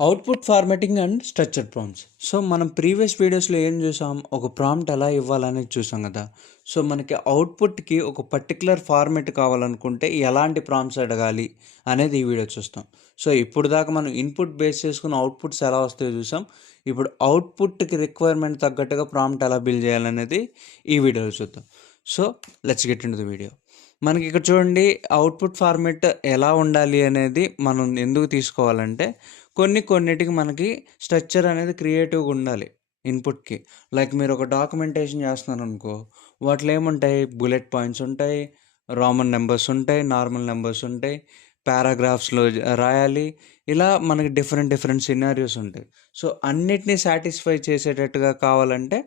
Output formatting and structured prompts. So మనం previous వీడియోస్లో ఏం చూసాం, ఒక ప్రాంప్ట్ ఎలా ఇవ్వాలనేది చూసాం కదా. సో మనకి అవుట్పుట్కి ఒక పర్టికులర్ ఫార్మెట్ కావాలనుకుంటే ఎలాంటి ప్రాంప్ట్స్ అడగాలి అనేది ఈ వీడియో చూస్తాం. సో ఇప్పుడు దాకా మనం ఇన్పుట్ బేస్ చేసుకుని అవుట్పుట్స్ ఎలా వస్తాయో చూసాం. ఇప్పుడు అవుట్పుట్కి రిక్వైర్మెంట్ తగ్గట్టుగా ప్రాంప్ట్ ఎలా బిల్డ్ చేయాలనేది ఈ వీడియోలో చూద్దాం. So let's get in to the video. మనకి ఇక్కడ చూడండి, అవుట్పుట్ ఫార్మెట్ ఎలా ఉండాలి అనేది మనం ఎందుకు తీసుకోవాలంటే, కొన్నిటికి మనకి స్ట్రక్చర్ అనేది క్రియేటివ్గా ఉండాలి ఇన్పుట్కి. లైక్ మీరు ఒక డాక్యుమెంటేషన్ చేస్తున్నారు అనుకో, వాటిలో ఏముంటాయి, బుల్లెట్ పాయింట్స్ ఉంటాయి, రామన్ నెంబర్స్ ఉంటాయి, నార్మల్ నెంబర్స్ ఉంటాయి, పారాగ్రాఫ్స్లో రాయాలి. ఇలా మనకి డిఫరెంట్ సినారియోస్ ఉంటాయి. సో అన్నిటినీ సాటిస్ఫై చేసేటట్టుగా కావాలంటే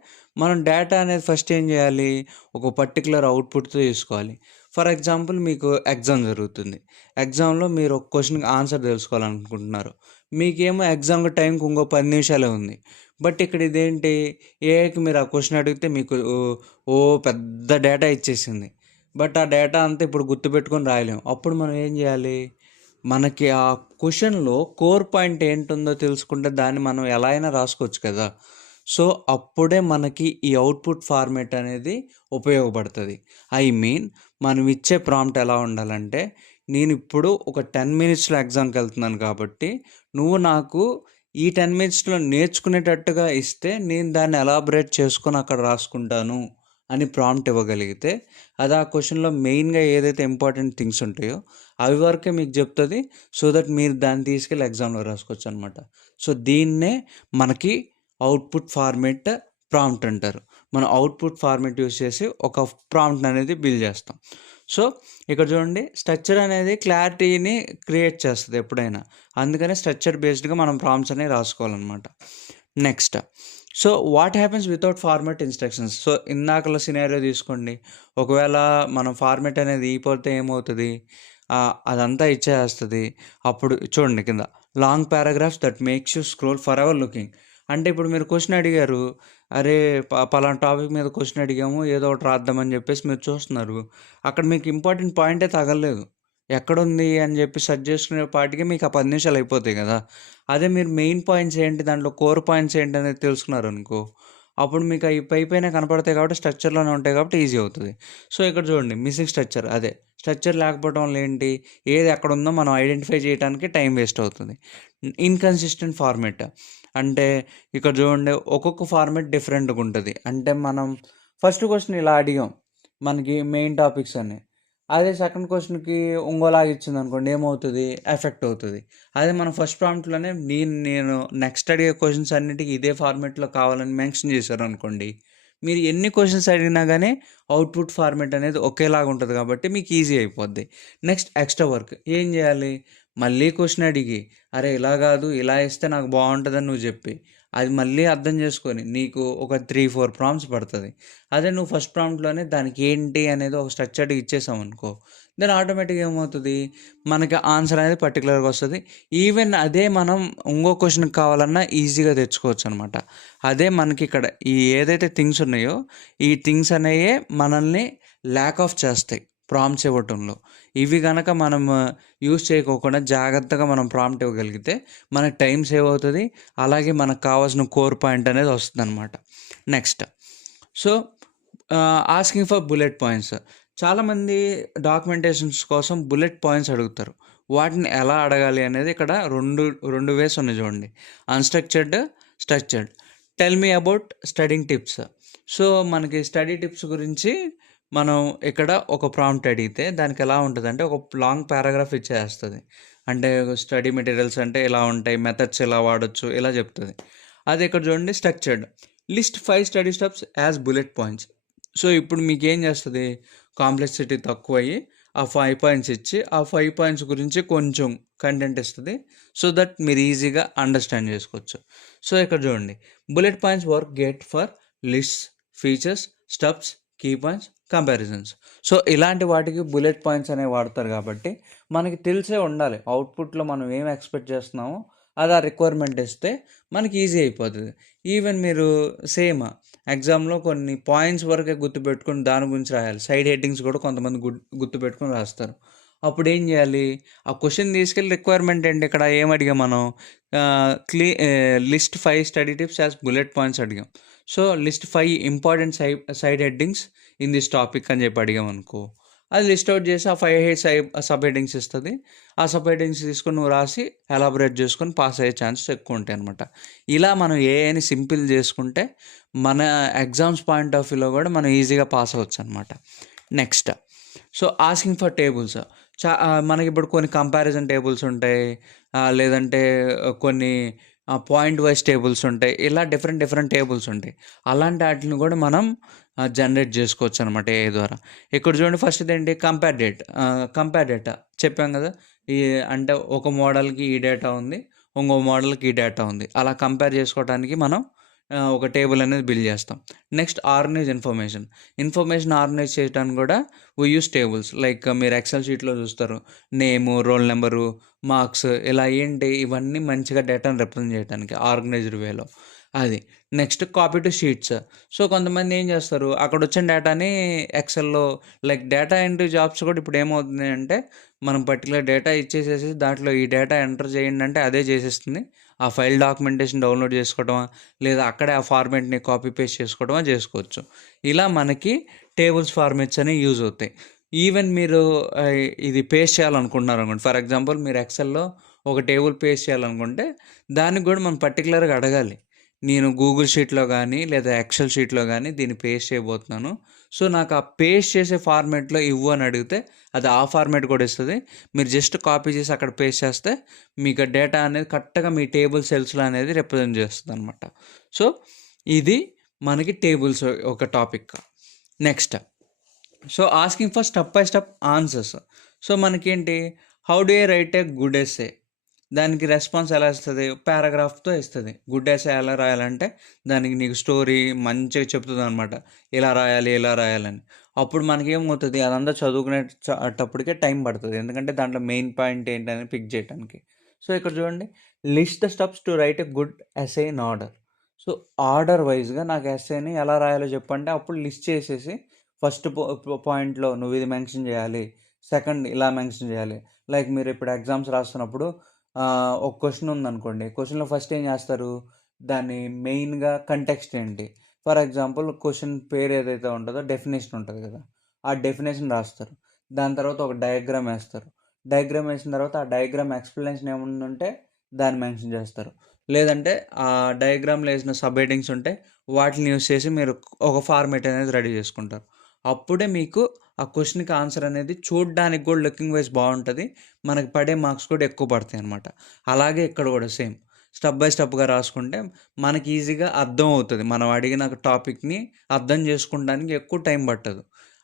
మనం డేటా అనేది ఫస్ట్ ఏం చేయాలి, ఒక పర్టికులర్ అవుట్పుట్తో తీసుకోవాలి. ఫర్ ఎగ్జాంపుల్, మీకు ఎగ్జామ్ జరుగుతుంది. ఎగ్జామ్లో మీరు ఒక క్వశ్చన్కి ఆన్సర్ తెలుసుకోవాలనుకుంటున్నారు. మీకేమో ఎగ్జామ్కి టైంకి ఇంకో 10 నిమిషాలే ఉంది. బట్ ఇక్కడ ఇదేంటి, ఏఐకి మీరు ఆ క్వశ్చన్ అడిగితే మీకు ఓ పెద్ద డేటా ఇచ్చేసింది. బట్ ఆ డేటా అంతా ఇప్పుడు గుర్తుపెట్టుకొని రాయలేము. అప్పుడు మనం ఏం చేయాలి, మనకి ఆ క్వశ్చన్లో కోర్ పాయింట్ ఏంటుందో తెలుసుకుంటే దాన్ని మనం ఎలా అయినా రాసుకోవచ్చు కదా. సో అప్పుడే మనకి ఈ అవుట్పుట్ ఫార్మేట్ అనేది ఉపయోగపడుతుంది. ఐ మీన్, మనం ఇచ్చే ప్రాంప్ట్ ఎలా ఉండాలంటే, నేను ఇప్పుడు ఒక 10 మినిట్స్లో ఎగ్జామ్కి వెళ్తున్నాను కాబట్టి నువ్వు నాకు ఈ 10 మినిట్స్లో నేర్చుకునేటట్టుగా ఇస్తే నేను దాన్ని ఎలాబరేట్ చేసుకొని అక్కడ రాసుకుంటాను అని ప్రాంప్ట్ ఇవ్వగలిగితే, అది ఆ క్వశ్చన్లో మెయిన్గా ఏదైతే ఇంపార్టెంట్ థింగ్స్ ఉంటాయో అవి వరకే మీకు చెప్తుంది. సో దట్ మీరు దాన్ని తీసుకెళ్ళి ఎగ్జామ్లో రాసుకోవచ్చు అనమాట. సో దీన్నే మనకి అవుట్పుట్ ఫార్మేట్ ప్రాంప్ట్ అంటారు. మనం అవుట్పుట్ ఫార్మేట్ యూస్ చేసి ఒక ప్రాంప్ట్ అనేది బిల్డ్ చేస్తాం. సో ఇక్కడ చూడండి, స్ట్రక్చర్ అనేది క్లారిటీని క్రియేట్ చేస్తుంది ఎప్పుడైనా. అందుకనే స్ట్రక్చర్ బేస్డ్గా మనం ప్రాంప్ట్స్ అనేవి రాసుకోవాలన్నమాట. Next, so what happens without format instructions. So ఇందాకల సినారియో తీసుకోండి. ఒకవేళ మనం ఫార్మాట్ అనేది ఇపోతే ఏమవుతుంది, అదంతా ఇచ్చేస్తుంది. అప్పుడు చూడండి కింద, long paragraphs that makes you scroll for ever looking. అంటే ఇప్పుడు మీరు క్వశ్చన్ అడిగారు, అరే పలానా టాపిక్ మీద క్వశ్చన్ అడిగాము, ఏదో ఒకటి రాద్దామని చెప్పేసి మీరు చూస్తున్నారు. అక్కడ మీకు ఇంపార్టెంట్ పాయింటే తగలలేదు, ఎక్కడుంది అని చెప్పి సెర్చ్ చేసుకునే పాటికి మీకు ఆ 10 నిమిషాలు అయిపోతాయి కదా. అదే మీరు మెయిన్ పాయింట్స్ ఏంటి, దాంట్లో కోర్ పాయింట్స్ ఏంటి అనేది తెలుసుకున్నారు అనుకో, అప్పుడు మీకు అవి పైన కనపడతాయి కాబట్టి స్ట్రక్చర్లోనే ఉంటాయి కాబట్టి ఈజీ అవుతుంది. సో ఇక్కడ చూడండి, మిస్సింగ్ స్ట్రక్చర్. అదే స్ట్రక్చర్ లేకపోవడం వల్ల ఏంటి, ఏది ఎక్కడ ఉందో మనం ఐడెంటిఫై చేయడానికి టైం వేస్ట్ అవుతుంది. ఇన్కన్సిస్టెంట్ ఫార్మేట్ అంటే, ఇక్కడ చూడండి, ఒక్కొక్క ఫార్మేట్ డిఫరెంట్గా ఉంటుంది. అంటే మనం ఫస్ట్ క్వశ్చన్ ఇలా అడిగాం, మనకి మెయిన్ టాపిక్స్ అని. అదే సెకండ్ క్వశ్చన్కి ఇంకోలాగా ఇచ్చింది అనుకోండి, ఏమవుతుంది, ఎఫెక్ట్ అవుతుంది. అదే మనం ఫస్ట్ ప్రాంప్ట్లోనే నేను నెక్స్ట్ అడిగే క్వశ్చన్స్ అన్నిటికీ ఇదే ఫార్మేట్లో కావాలని మెన్షన్ చేశారు అనుకోండి, మీరు ఎన్ని క్వశ్చన్స్ అడిగినా కానీ అవుట్పుట్ ఫార్మేట్ అనేది ఒకేలాగా ఉంటుంది కాబట్టి మీకు ఈజీ అయిపోద్ది. నెక్స్ట్, ఎక్స్ట్రా వర్క్ ఏం చేయాలి, మళ్ళీ క్వశ్చన్ అడిగి, అరే ఇలా కాదు ఇలా ఇస్తే నాకు బాగుంటుందని నువ్వు చెప్పి, అది మళ్ళీ అర్థం చేసుకొని నీకు ఒక 3-4 ప్రాంప్ట్స్ పడుతుంది. అదే నువ్వు ఫస్ట్ ప్రాంప్ట్లోనే దానికి ఏంటి అనేది ఒక స్ట్రక్చర్డ్గా ఇచ్చేసాం అనుకో, దెన్ ఆటోమేటిక్గా ఏమవుతుంది, మనకి ఆన్సర్ అనేది పర్టికులర్గా వస్తుంది. ఈవెన్ అదే మనం ఇంకో క్వశ్చన్కి కావాలన్నా ఈజీగా తెచ్చుకోవచ్చు అనమాట. అదే మనకి ఇక్కడ ఈ ఏదైతే థింగ్స్ ఉన్నాయో, ఈ థింగ్స్ అనేవే మనల్ని ల్యాక్ ఆఫ్ చేస్తాయి ప్రాంప్ట్స్ ఇవ్వటంలో. ఇవి కనుక మనం యూస్ చేయకోకుండా జాగ్రత్తగా మనం ప్రాంప్ట్ ఇవ్వగలిగితే మనకి టైం సేవ్ అవుతుంది. అలాగే మనకు కావాల్సిన కోర్ పాయింట్ అనేది వస్తుంది అనమాట. Next, so asking for bullet points. చాలామంది డాక్యుమెంటేషన్స్ కోసం బుల్లెట్ పాయింట్స్ అడుగుతారు. వాటిని ఎలా అడగాలి అనేది ఇక్కడ రెండు వేస్ ఉన్నాయి చూడండి, unstructured, structured. Tell me about studying tips. So మనకి స్టడీ టిప్స్ గురించి మనం ఇక్కడ ఒక ప్రాంప్ట్ అడిగితే దానికి ఎలా ఉంటుందంటే, ఒక లాంగ్ పారాగ్రాఫ్ ఇచ్చేస్తుంది. అంటే స్టడీ మెటీరియల్స్ అంటే ఇలా ఉంటాయి, మెథడ్స్ ఎలా వాడొచ్చు ఇలా చెప్తుంది. అది ఇక్కడ చూడండి, structured. List 5 study steps as bullet points. So ఇప్పుడు మీకేం చేస్తుంది, కాంప్లెక్సిటీ తక్కువయ్యి ఆ 5 పాయింట్స్ ఇచ్చి ఆ 5 పాయింట్స్ గురించి కొంచెం కంటెంట్ ఇస్తుంది. సో దట్ మీరు ఈజీగా అండర్స్టాండ్ చేసుకోవచ్చు. సో ఇక్కడ చూడండి, bullet points work great for lists, features, steps, key points, comparisons. So ఇలాంటి వాటికి బుల్లెట్ పాయింట్స్ అనేవి వాడతారు కాబట్టి మనకి తెలిసే ఉండాలి అవుట్పుట్లో మనం ఏం ఎక్స్పెక్ట్ చేస్తున్నామో అది ఆ రిక్వైర్మెంట్ ఇస్తే మనకి ఈజీ అయిపోతుంది. ఈవెన్ మీరు సేమ్ ఎగ్జామ్లో కొన్ని పాయింట్స్ వరకే గుర్తుపెట్టుకుని దాని గురించి రాయాలి. సైడ్ హెడ్డింగ్స్ కూడా కొంతమంది గుర్తుపెట్టుకుని రాస్తారు. అప్పుడు ఏం చేయాలి? ఆ క్వెషన్ తీసుకెళ్ళి రిక్వైర్మెంట్ ఏంటి ఇక్కడ ఏం అడిగాం మనం? List 5 study tips as bullet points అడిగాం. So, list 5 important side headings in this topic అని చెప్పి అడిగామనుకో, అది లిస్ట్ ఔట్ చేసి ఆ 5 సబ్ హెడ్డింగ్స్ ఇస్తది. ఆ సబ్ హెడ్డింగ్స్ తీసుకొని నువ్వు రాసి ఎలాబొరేట్ చేసుకొని పాస్ అయ్యే ఛాన్సెస్ ఎక్కువ ఉంటాయనమాట. ఇలా మనం ఏఐని సింపుల్ చేసుకుంటే మన ఎగ్జామ్స్ పాయింట్ ఆఫ్ వ్యూలో కూడా మనం ఈజీగా పాస్ అవ్వచ్చనమాట. Next, so asking for tables. మనకిప్పుడు కొన్ని కంపారిజన్ టేబుల్స్ ఉంటాయి. లేదంటే కొన్ని పాయింట్ వైస్ టేబుల్స్ ఉంటాయి. ఇలా డిఫరెంట్ టేబుల్స్ ఉంటాయి. అలాంటి ఆటిని కూడా మనం జనరేట్ చేసుకోవచ్చు అనమాట ఏఐ ద్వారా. ఇక్కడ చూడండి, ఫస్ట్‌ది ఏంటి, కంపేర్ డేటా చెప్పాం కదా! ఈ అంటే ఒక మోడల్‌కి ఈ డేటా ఉంది. ఇంకో మోడల్‌కి ఈ డేటా ఉంది. అలా కంపేర్ చేసుకోవడానికి మనం ఒక టేబుల్ అనేది బిల్డ్ చేస్తాం. నెక్స్ట్, ఆర్గనైజ్ ఇన్ఫర్మేషన్ ఆర్గనైజ్ చేయడానికి కూడా వి యూజ్ టేబుల్స్. లైక్ మీరు ఎక్సెల్ షీట్‌లో చూస్తారు. నేము, రోల్ నెంబరు, మార్క్స్, ఇలా ఏంటి ఇవన్నీ మంచిగా డేటాను రిప్రజెంట్ చేయడానికి ఆర్గనైజ్డ్ వేలో అది. Next, copy to sheets. So, కొంతమంది ఏం చేస్తారు, అక్కడొచ్చిన డేటాని ఎక్సెల్‌లో, లైక్ డేటా ఎంట్రీ జాబ్స్ కూడా ఇప్పుడు ఏమవుతుంది అంటే, మనం పర్టికులర్ డేటా ఇచ్చేసేసి దాంట్లో ఈ డేటా ఎంటర్ చేయండి అంటే అదే చేసేస్తుంది. ఆ ఫైల్ డాక్యుమెంటేషన్ డౌన్లోడ్ చేసుకోవడమా, లేదా అక్కడే ఆ ఫార్మాట్‌ని కాపీ పేస్ట్ చేసుకోవడమా చేసుకోవచ్చు. ఇలా మనకి టేబుల్స్ ఫార్మాట్స్ అనేవి యూజ్ అవుతాయి. ఈవెన్ మీరు ఇది పేస్ట్ చేయాలనుకుంటున్నారు అనుకోండి, ఫర్ ఎగ్జాంపుల్ మీరు ఎక్సెల్‌లో ఒక టేబుల్ పేస్ట్ చేయాలనుకుంటే దానికి కూడా మనం పర్టికులర్‌గా అడగాలి. నేను గూగుల్ షీట్‌లో గానీ, లేదా ఎక్సెల్ షీట్‌లో గానీ దీన్ని పేస్ట్ చేయబోతున్నాను. సో, నాకు ఆ పేస్ట్ చేసే ఫార్మాట్‌లో ఇవ్వు అని అడిగితే అది ఆ ఫార్మాట్ కూడా ఇస్తది. మీరు జస్ట్ కాపీ చేసి అక్కడ పేస్ట్ చేస్తే మీకు ఆ డేటా అనేది కరెక్ట్‌గా మీ టేబుల్ సెల్స్‌లో అనేది రిప్రజెంట్ చేస్తదనమాట. సో, ఇది మనకి టేబుల్స్ ఒక topic. Next, so asking for step by step answers. So, మనకేంటి, how do I write a good essay? దానికి రెస్పాన్స్ ఎలా ఇస్తది? పారాగ్రాఫ్‌తో ఇస్తది. గుడ్ ఎస్సే ఎలా రాయాలంటే దానికి నీకు స్టోరీ మంచిగా చెప్తుందనమాట. ఇలా రాయాలి, ఇలా రాయాలని. అప్పుడు మనకేమవుతది, అదంతా చదువుకునేటప్పటికే టైం పడతది. ఎందుకంటే దాంట్లో మెయిన్ పాయింట్ ఏంటని పిక్ చేయటానికి. సో, ఇక్కడ చూడండి, list the steps to right a good essay in order. So, order వైస్‌గా నాకు ఎస్సేని ఎలా రాయాలో చెప్పంటే అప్పుడు లిస్ట్ చేసేసి ఫస్ట్ పాయింట్‌లో నువ్వు ఇది మెన్షన్ చేయాలి. సెకండ్ ఇలా మెన్షన్ చేయాలి. లైక్ మీరు ఇప్పుడు ఎగ్జామ్స్ రాస్తున్నప్పుడు ఒక క్వెషన్ ఉందనుకోండి. క్వెషన్‌లో ఫస్ట్ ఏం చేస్తారు? దాన్ని మెయిన్‌గా కంటెక్స్ట్ ఏంటి? ఫర్ ఎగ్జాంపుల్ క్వెషన్ పేరు ఏదైతే ఉంటదో డెఫినిషన్ ఉంటది కదా! ఆ డెఫినిషన్ రాస్తారు. దాని తర్వాత ఒక డయాగ్రామ్ ఏస్తారు. డయాగ్రామ్ ఏసిన తర్వాత ఆ డయాగ్రామ్ ఎక్స్‌ప్లనేషన్ ఏమన్నా ఉంటే దాన్ని మెన్షన్ చేస్తారు. లేదంటే ఆ డయాగ్రామ్‌లో ఏసిన సబ్ హెడ్డింగ్స్ ఉంటే వాటిని యూజ్ చేసి మీరు ఒక ఫార్మాట్ అనేది రెడీ చేసుకుంటారు. అప్పుడే మీకు ఆ క్వెషన్‌కి ఆన్సర్ అనేది చూడ్డానికి కూడా లుకింగ్ వైస్ బావుంటది. మనకు పడే మార్క్స్ కూడా ఎక్కువ పడతాయన్నమాట. అలాగే ఇక్కడ కూడా సేమ్ స్టెప్ బై స్టెప్‌గా రాసుకుంటే మనకి ఈజీగా అర్థం అవుతది. మనం అడిగిన టాపిక్‌ని అర్థం చేసుకోవడానికి ఎక్కువ టైం పట్టదు.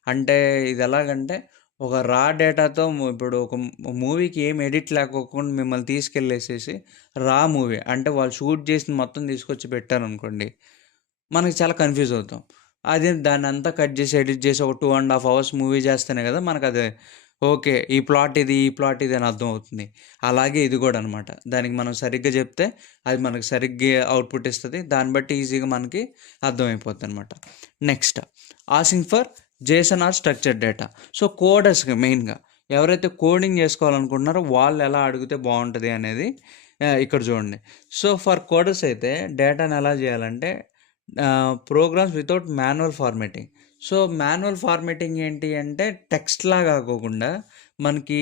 అంటే ఇది ఎలాగంటే ఒక రా డేటాతో ఇప్పుడు ఒక మూవీకి ఏం ఎడిట్ లేకోకుండా మిమ్మల్ని తీసుకెళ్ళేసేసి రా మూవీ అంటే వాళ్ళు షూట్ చేసింది మొత్తం తీసుకొచ్చి పెట్టారనుకోండి, మనకి చాలా కన్‌ఫ్యూజ్ అవుతాం. అదే దాన్నంతా కట్ చేసి, ఎడిట్ చేసి ఒక 2½ అవర్స్ మూవీ చేస్తేనే కదా మనకది ఓకే. ఈ ప్లాట్ ఇది, ఈ ప్లాట్ ఇది అని అర్థమవుతుంది. అలాగే ఇది కూడా అనమాట. దానికి మనం సరిగ్గా చెప్తే అది మనకు సరిగ్గా అవుట్‌పుట్ ఇస్తది. దాన్ని బట్టి ఈజీగా మనకి అర్థమైపోద్దనమాట. Next, asking for JSON or structured data. So, కోడర్స్‌కి మెయిన్‌గా ఎవరైతే కోడింగ్ చేసుకోవాలనుకుంటున్నారో వాళ్ళు ఎలా అడిగితే బావుంటది అనేది ఇక్కడ చూడండి. సో, ఫర్ కోడర్స్ అయితే డేటాను ఎలా చేయాలంటే programs without manual formatting. So, manual formatting ఏంటి అంటే టెక్స్ట్‌లాగా కాకోకుండా మనకి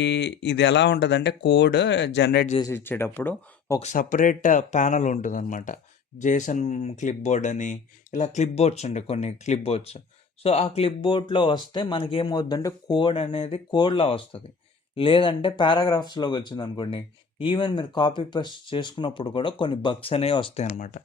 ఇది ఎలా ఉంటదంటే కోడ్ జనరేట్ చేసి ఇచ్చేటప్పుడు ఒక సెపరేట్ ప్యానెల్ ఉంటదనమాట. జేసన్ క్లిప్ బోర్డ్ అని, ఇలా క్లిప్ బోర్డ్స్ ఉంటాయి, కొన్ని క్లిప్ బోర్డ్స్. సో, ఆ క్లిప్ బోర్డ్‌లో వస్తే మనకేమవుద్దంటే కోడ్ అనేది కోడ్‌లా వస్తది. లేదంటే పారాగ్రాఫ్స్‌లోకి వచ్చిందనుకోండి, ఈవెన్ మీరు కాపీ పేస్ట్ చేసుకున్నప్పుడు కూడా కొన్ని బగ్స్ అనేవి వస్తాయన్నమాట.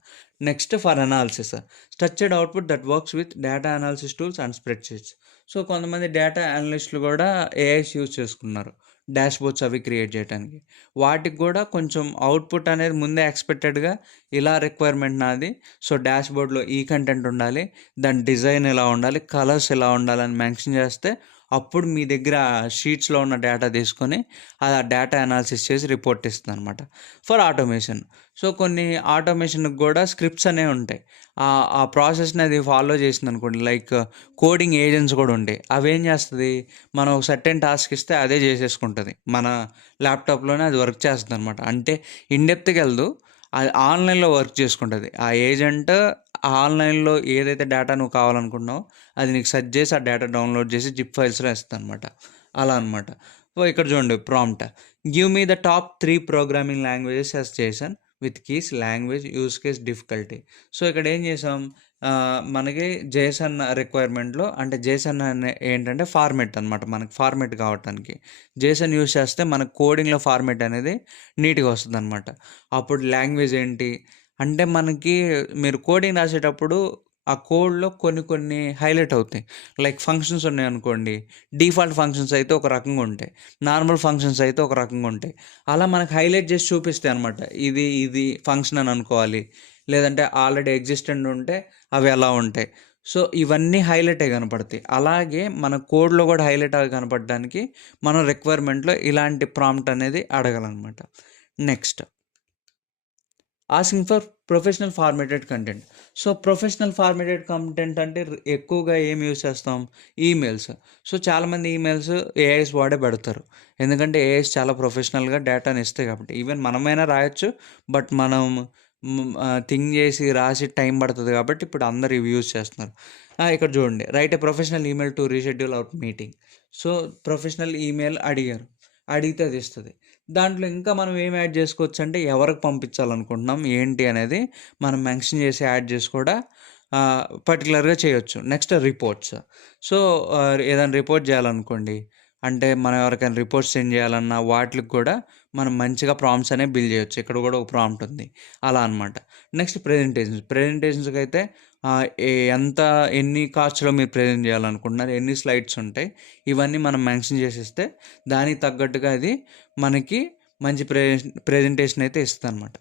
Next, for analysis, structured output that works with data analysis tools and spreadsheets. So, కొంతమంది డేటా అనలిస్టులు కూడా ఏఐస్ యూజ్ చేసుకున్నారు డాష్‌బోర్డ్స్ అవి క్రియేట్ చేయడానికి. వాటికి కూడా కొంచెం అవుట్‌పుట్ అనేది ముందే ఎక్స్‌పెక్టెడ్‌గా ఇలా రిక్వైర్మెంట్ నాది. సో, డాష్‌బోర్డ్‌లో ఈ కంటెంట్ ఉండాలి. దాని డిజైన్ ఇలా ఉండాలి. కలర్స్ ఇలా ఉండాలని మెన్షన్ చేస్తే అప్పుడు మీ దగ్గర షీట్స్లో ఉన్న డేటా తీసుకొని అది ఆ డేటా అనాలిసిస్ చేసి రిపోర్ట్ ఇస్తుంది అనమాట ఫర్ ఆటోమేషన్. సో కొన్ని ఆటోమేషన్కి కూడా స్క్రిప్ట్స్ అనేవి ఉంటాయి. ఆ ప్రాసెస్ని అది ఫాలో చేసింది అనుకోండి, లైక్ కోడింగ్ ఏజెంట్స్ కూడా ఉంటాయి. అవి ఏం చేస్తుంది, మనం ఒక సర్టెన్ టాస్క్ ఇస్తే అదే చేసేసుకుంటుంది, మన ల్యాప్టాప్లోనే అది వర్క్ చేస్తుంది అనమాట. అంటే ఇన్డెప్త్కి వెళ్దు, అది ఆన్లైన్లో వర్క్ చేసుకుంటుంది. ఆ ఏజెంట్ ఆన్లైన్లో ఏదైతే డేటా నువ్వు కావాలనుకుంటున్నావో అది నీకు సెర్చ్ చేసి ఆ డేటా డౌన్లోడ్ చేసి జిప్ ఫైల్స్లో ఇస్తుంది అనమాట. అలా అనమాట. ఇక్కడ చూడండి prompt, give me the top 3 programming languages as Jason with keys, language, use case, difficulty. So ఇక్కడ ఏం చేసాం, మనకి జేసన్ రిక్వైర్మెంట్లో, అంటే జేసన్ అనే ఏంటంటే ఫార్మెట్ అనమాట. మనకి ఫార్మెట్ కావటానికి జేసన్ యూస్ చేస్తే మనకు కోడింగ్లో ఫార్మెట్ అనేది నీట్గా వస్తుంది అనమాట. అప్పుడు లాంగ్వేజ్ ఏంటి అంటే, మనకి మీరు కోడింగ్ రాసేటప్పుడు ఆ కోడ్లో కొన్ని హైలైట్ అవుతాయి. లైక్ ఫంక్షన్స్ ఉన్నాయనుకోండి, డిఫాల్ట్ ఫంక్షన్స్ అయితే ఒక రకంగా ఉంటాయి, నార్మల్ ఫంక్షన్స్ అయితే ఒక రకంగా ఉంటాయి. అలా మనకు హైలైట్ చేసి చూపిస్తాయి అనమాట. ఇది ఫంక్షన్ అని అనుకోవాలి, లేదంటే ఆల్రెడీ ఎగ్జిస్టెంట్ ఉంటే అవి ఎలా ఉంటాయి. సో ఇవన్నీ హైలైట్ అయి కనపడతాయి. అలాగే మన కోడ్లో కూడా హైలైట్ అవి కనపడడానికి మనం రిక్వైర్మెంట్లో ఇలాంటి ప్రాంప్ట్ అనేది అడగాలన్నమాట. Next, asking for professional formatted content. So professional formatted content అంటే ఎక్కువగా ఏం యూస్ చేస్తాం, ఈమెయిల్స్. సో చాలామంది ఈమెయిల్స్ ఏఐస్ వాడే పెడతారు, ఎందుకంటే ఏఐస్ చాలా ప్రొఫెషనల్గా డేటాని ఇస్తాయి కాబట్టి. ఈవెన్ మనమైనా రాయొచ్చు, బట్ మనం థింక్ చేసి రాసి టైం పడుతుంది కాబట్టి ఇప్పుడు అందరు ఇవి యూజ్ చేస్తున్నారు. ఇక్కడ చూడండి, right a professional email to reschedule out meeting. So professional email అడిగారు, అడిగితే అది ఇస్తుంది. దాంట్లో ఇంకా మనం ఏం యాడ్ చేసుకోవచ్చు అంటే, ఎవరికి పంపించాలనుకుంటున్నాం ఏంటి అనేది మనం మెన్షన్ చేసి యాడ్ చేసి కూడా పర్టికులర్గా చేయొచ్చు. Next reports. సో ఏదైనా రిపోర్ట్ చేయాలనుకోండి, అంటే మనం ఎవరికైనా రిపోర్ట్స్ సెండ్ చేయాలన్నా వాటికి కూడా మనం మంచిగా ప్రాంప్ట్స్ అనేవి బిల్డ్ చేయొచ్చు. ఇక్కడ కూడా ఒక ప్రాంప్ట్ ఉంది, అలా అనమాట. నెక్స్ట్ ప్రెజెంటేషన్స్కి అయితే ఎన్ని కాస్ట్లో మీరు ప్రెజెంట్ చేయాలనుకుంటున్నారు, ఎన్ని స్లైడ్స్ ఉంటాయి, ఇవన్నీ మనం మెన్షన్ చేసిస్తే దానికి తగ్గట్టుగా అది మనకి మంచి ప్రెజెంటేషన్ అయితే ఇస్తుంది అనమాట.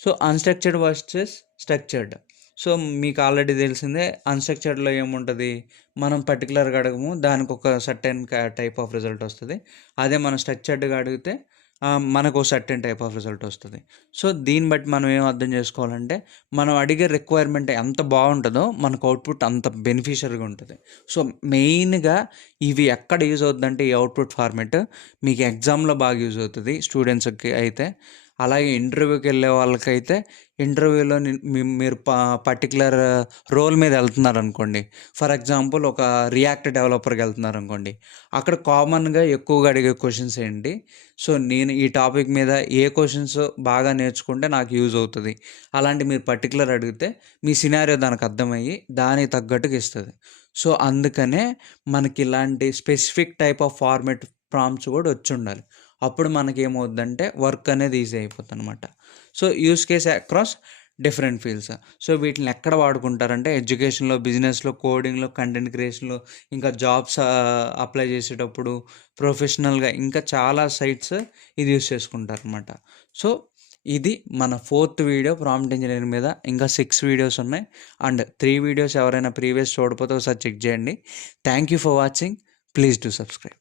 So unstructured versus structured. So మీకు ఆల్రెడీ తెలిసిందే, అన్‌స్ట్రక్చర్డ్‌లో ఏముంటుంది, మనం పర్టికులర్గా అడగము, దానికి ఒక సర్టెన్ టైప్ ఆఫ్ రిజల్ట్ వస్తుంది. అదే మనం స్ట్రక్చర్డ్‌గా అడిగితే మనకు సర్టెన్ టైప్ ఆఫ్ రిజల్ట్ వస్తుంది. సో దీన్ని బట్టి మనం ఏం అర్థం చేసుకోవాలంటే, మనం అడిగే రిక్వైర్మెంట్ ఎంత బాగుంటుందో మనకు అవుట్పుట్ అంత బెనిఫిషియల్గా ఉంటుంది. సో మెయిన్గా ఇవి ఎక్కడ యూజ్ అవుతుందంటే, ఈ అవుట్పుట్ ఫార్మెట్ మీకు ఎగ్జామ్లో బాగా యూజ్ అవుతుంది స్టూడెంట్స్కి అయితే. అలాగే ఇంటర్వ్యూకి వెళ్ళే వాళ్ళకైతే, ఇంటర్వ్యూలో మీరు పర్టికులర్ రోల్ మీద వెళ్తున్నారు అనుకోండి, ఫర్ ఎగ్జాంపుల్ ఒక రియాక్ట్ డెవలపర్కి వెళ్తున్నారు అనుకోండి, అక్కడ కామన్గా ఎక్కువగా అడిగే క్వశ్చన్స్ ఏంటి, సో నేను ఈ టాపిక్ మీద ఏ క్వశ్చన్స్ బాగా నేర్చుకుంటే నాకు యూజ్ అవుతుంది, అలాంటి మీరు పర్టికులర్ అడిగితే మీ సినారియో దానికి అర్థమయ్యి దానికి తగ్గట్టుగా ఇస్తుంది. సో అందుకనే మనకి ఇలాంటి specific type of format prompts కూడా వచ్చి ఉండాలి. అప్పుడు మనకి ఏమవుద్దంటే వర్క్ అనేది ఈజీ అయిపోతుంది అనమాట. So use case across different fields. So వీటిని ఎక్కడ వాడుకుంటారంటే, ఎడ్యుకేషన్లో, బిజినెస్లో, కోడింగ్లో, కంటెంట్ క్రియేషన్లో, ఇంకా జాబ్స్ అప్లై చేసేటప్పుడు, ప్రొఫెషనల్గా ఇంకా చాలా సైట్స్ ఇది యూస్ చేసుకుంటారు అనమాట. సో ఇది మన 4th వీడియో ప్రాంప్ట్ ఇంజనీరింగ్ మీద. ఇంకా 6 వీడియోస్ ఉన్నాయి, అండ్ 3 వీడియోస్ ఎవరైనా ప్రీవియస్ చూడకపోతే ఒకసారి చెక్ చేయండి. Thank you for watching. Please do subscribe.